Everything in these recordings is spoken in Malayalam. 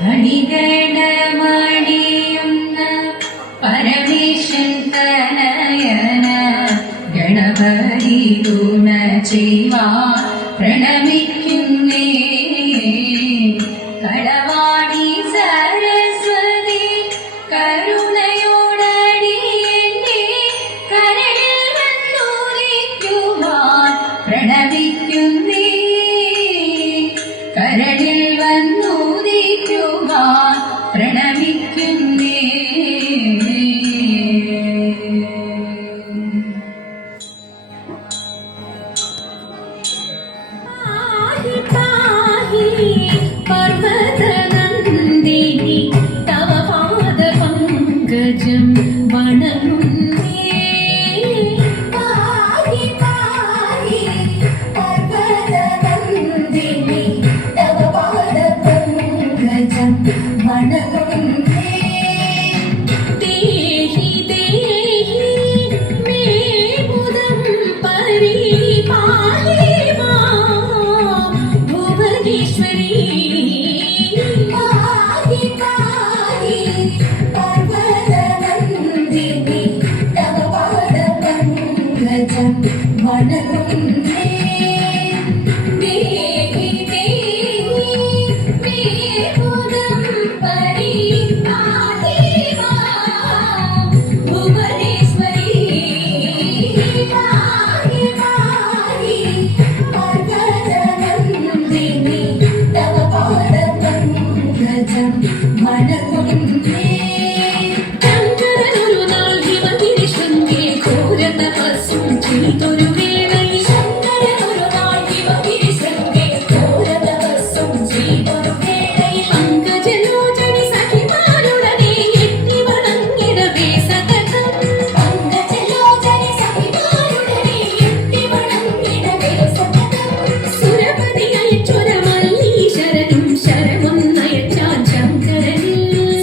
അണിഗണമണിയുന്ന പരമേശൻ തനയന ഗണപതി ഗുണ ചെയ്വാ പ്രണമിക്കുന്നേ. കളവാണി സരസ്വതി കരുണയോടടിയെന്നെ കരളിൽ വന്നുദിക്കുവാൻ പ്രണമിക്കുന്നേ. കരളിൽ വന്നുദിക്കുവാൻ പ്രണമിക്കുന്നേ. പർവതനന്ദിനി തവ പാദ പങ്കജം വണങ്ങുന്നേ. പാഹി പാഹി പർവതനന്ദിനി തവ പാദ പങ്കജം വണങ്ങുന്നേ. ദേഹി ദേഹി മേ മുദം പരിപാഹി മാം ഭുവനേശ്വരി. പാഹി പാഹി പർവതനന്ദിനി തവ പാദ പങ്കജം വണങ്ങുന്നേ. ദേഹി ദേഹി മേ മുദം പരിപാഹി മാം ഭുവനേശ്വരി. പാഹി പാഹി പർവതനന്ദിനി തവ പാദ പങ്കജം വണങ്ങുന്നേ. ശങ്കരനൊരു നാൾ ഹിമഗിരി ശൃംഗേ ഘോര തപസ്സും ചെയ്തൊരു വേളയിൽ. ശങ്കരനൊരു നാൾ ഹിമഗിരി ശൃംഗേ ഘോര തപസ്സും ചെയ്തൊരു വേളയിൽ. പങ്കജലോചനി സഖിമാരുടനെ എത്തി വണങ്ങിടവേ സതതം. പങ്കജലോചനി സഖിമാരുടനെ എത്തി വണങ്ങിടവേ സതതം. സുരപതി അയച്ചൊര മല്ലീശ്വരനും ശരമൊന്നയച്ചാൻ ശങ്കരനിൽ.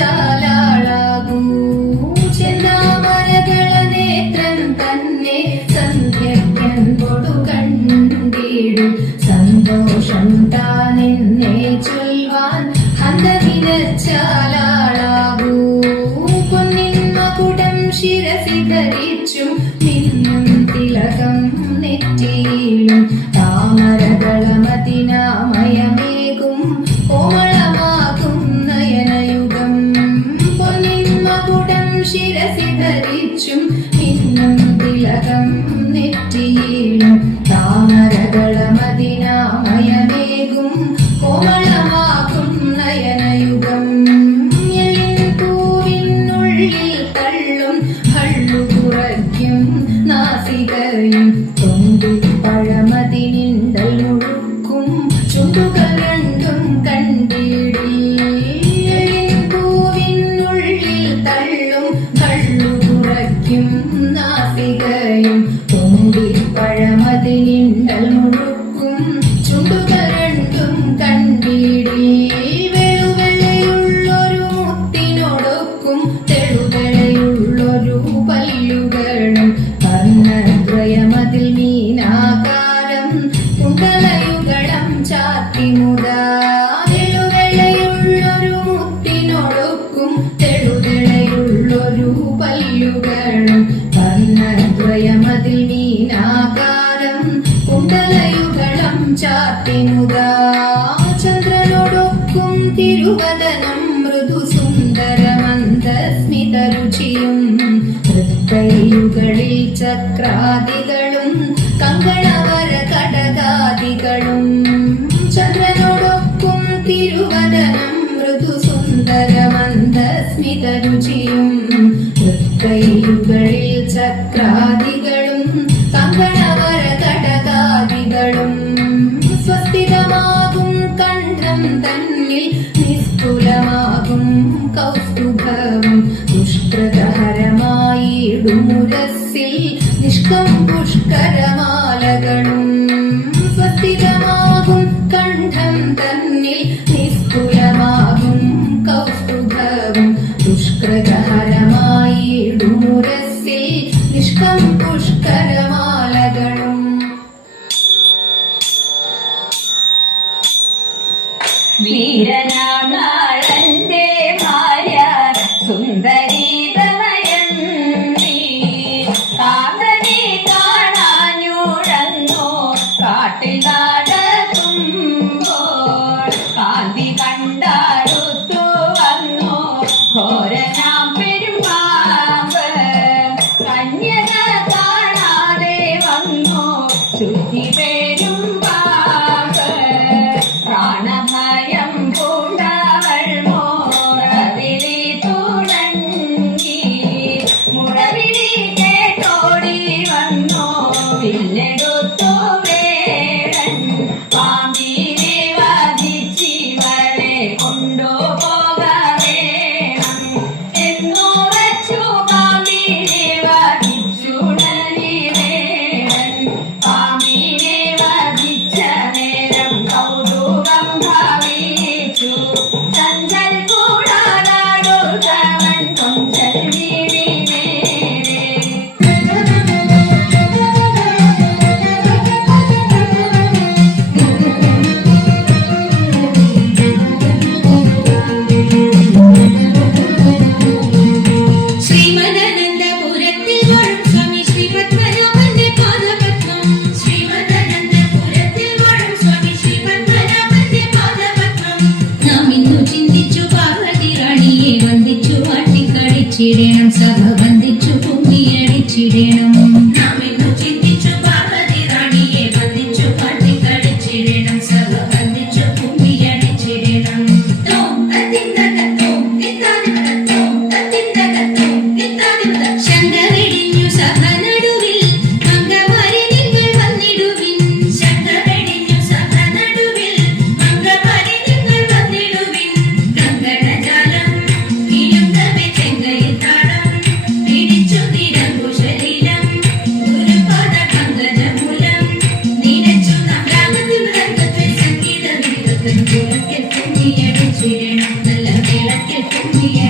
വെച്ചാലാളാകൂ ചെന്താമരകള നേത്രം തന്നെ സന്ധ്യക്കൻപൊടു കണ്ടിടും സന്തോഷം താനെന്നെ ചൊൽവാൻ ഹന്തവിനച്ചാലാളാകൂ പൊന്നിൻ മകുടം ശിരസി ധരിച്ചും മിന്നും തിലകം നെറ്റിയിലും താമരകളമതിനാമയമേകും കോമളമാകും നയനയുഗം പൊന്നിൻ മകുടം ശിരസി ധരിച്ചും മിന്നും തിലകം നെറ്റിയിലും താമരകളമതിനാമയമേകും കോമളമാകും നയനയുഗം പൂവിനുള്ളിൽ തള്ളും ഹള്ളു കുറയ്ക്കും നാസികയും തൊണ്ടിപ്പഴമതിനിണ്ടൽ മുഴുക്കും ചുണ്ടുകൾ രണ്ടും പൂവിനുള്ളിൽ തള്ളും ഹള്ളു കുറയ്ക്കും നാസികയും തൊണ്ടിപ്പഴമതിനിണ്ടൽ മുഴുക്കും ചുണ്ടുകൾ രണ്ടും കണ്ടിടിൽ വെളുവെള്ളയുള്ളൊരു മുത്തിനോടൊക്കും തെളുവെള്ളയുള്ളൊരു പല്ലുകളും കർണദ്വയമതിൽ മീനാകാരം കുണ്ടലയുഗളം ചാത്തിമുതാ വെളുവെള്ളയുള്ളൊരു മുത്തിനോടൊക്കും തെളുവെള്ളയുള്ളൊരു പല്ലുകളും കർണദ്വയമതിൽ മീനാകാരം കുണ്ടലയുഗളം ചാത്തിമുതാ ചന്ദ്രനോടൊക്കും തിരുവദനം മൃദു സുന്ദരമന്ദസ്മിതരുചിയും തൃക്കൈയുകളിൽ ചക്രാദികളും കങ്കണവര കടകാദികളും ചന്ദ്രനോടൊക്കും തിരുവദനം മൃദു സുന്ദരമന്ദസ്മിതരുചിയും തൃക്കൈയുകളിൽ ചക്രാദികളും കങ്കണവര കടകാദികളും സ്വസ്ഥിതമാകും കണ്ഠം തന്നിൽ നിസ്തുലമാകും കൗസ്തുഭവും ദുഷ്കൃതഹരമായിടുമുരസ്സിൽ നിഷ്കം പുഷ്കരമാലകളും സ്വസ്ഥിതമാകും കണ്ഠം തന്നിൽ നിസ്തുലമാകും കൗസ്തുഭവും ദുഷ്കൃതഹരമായിടുമുരസ്സിൽ നിഷ്കം പുഷ്കരമാലകളും വീരനാളന്റെ ഭാര്യ സുന്ദരി ദമയന്തി കാന്തനെ കാണാഞ്ഞുഴന്നു കാട്ടിൽ നടത്തുമ്പോൾ കാന്തി കണ്ടടുത്തു വന്നു ഘോരനാം പെരുമ്പാമ്പ് കന്യക കാണാതെ വന്നു ശുദ്ധി പെരുമ്പാമ്പ് പ്രാണഭയം പൂണ്ടവൾ മോറവിളി തുടങ്ങി മുഴവിളി കേട്ടോടി വന്നു വില്ലെടുത്തു വേടൻ പാമ്പിനെ വധിച്ചിവളെ കൊണ്ടുപോക വേണം എന്നു വച്ചു പാമ്പിനെ വധിച്ചുടലി വേടൻ പാമ്പിനെ വധിച്ച നേരം കൗതുകം ഭാവിച്ചു ചഞ്ചൽ കൂടാനാടുത്തവൻ കൊഞ്ചൽ വീടി നേരെ ശ്രീമദാനന്ദപുരത്തിൽ വാഴും സ്വാമി ശ്രീ പത്മനാഭന്റെ പാദപത്മം ശ്രീമദാനന്ദപുരത്തിൽ വാഴും സ്വാമി ശ്രീ പത്മനാഭന്റെ പാദപത്മം നാം ഇന്നു ചിന്തിച്ചു പാർവതി റാണിയെ വന്ദിച്ചു വാട്ടിക്കളിച്ചിടണം സഭ വന്ദിച്ചു പൊങ്ങിയടിച്ചിടണം നാം ഇന്നു ചിന്തിച്ചു പാർവതി റാണിയെ വന്ദിച്ചു വാട്ടിക്കളിച്ചിടണം സഭ വന്ദിച്ചു പൊങ്ങിയടിച്ചിടണം തോം തത്തിന്തകത്തോം തിത്താതിമതത്തോം തത്തിന്തകത്തോം തിത്താതിമത ശങ്കവെടിഞ്ഞു സഭ നടുവിൽ മംഗമാരി നിങ്ങൾ വന്നിടുവിൻ ശങ്കവെടിഞ്ഞു സഭ നടുവിൽ മംഗമാരി നിങ്ങൾ വന്നിടുവിൻ കങ്കണജാലം ഇരുന്നവെ ചെങ്കയിൽ താളം പിടിച്ചു നിരങ്കുശലീലം ഗുരുപാദ പങ്കജമൂലം നിനച്ചു നാം രാഗത്തിൽ രംഗത്തിൽ സംഗീത വിരുദ്ധൻ കുളത്തിൽ തുമ്മിയടിച്ചിടണം നല്ല വേളത്തിൽ തുമ്മിയ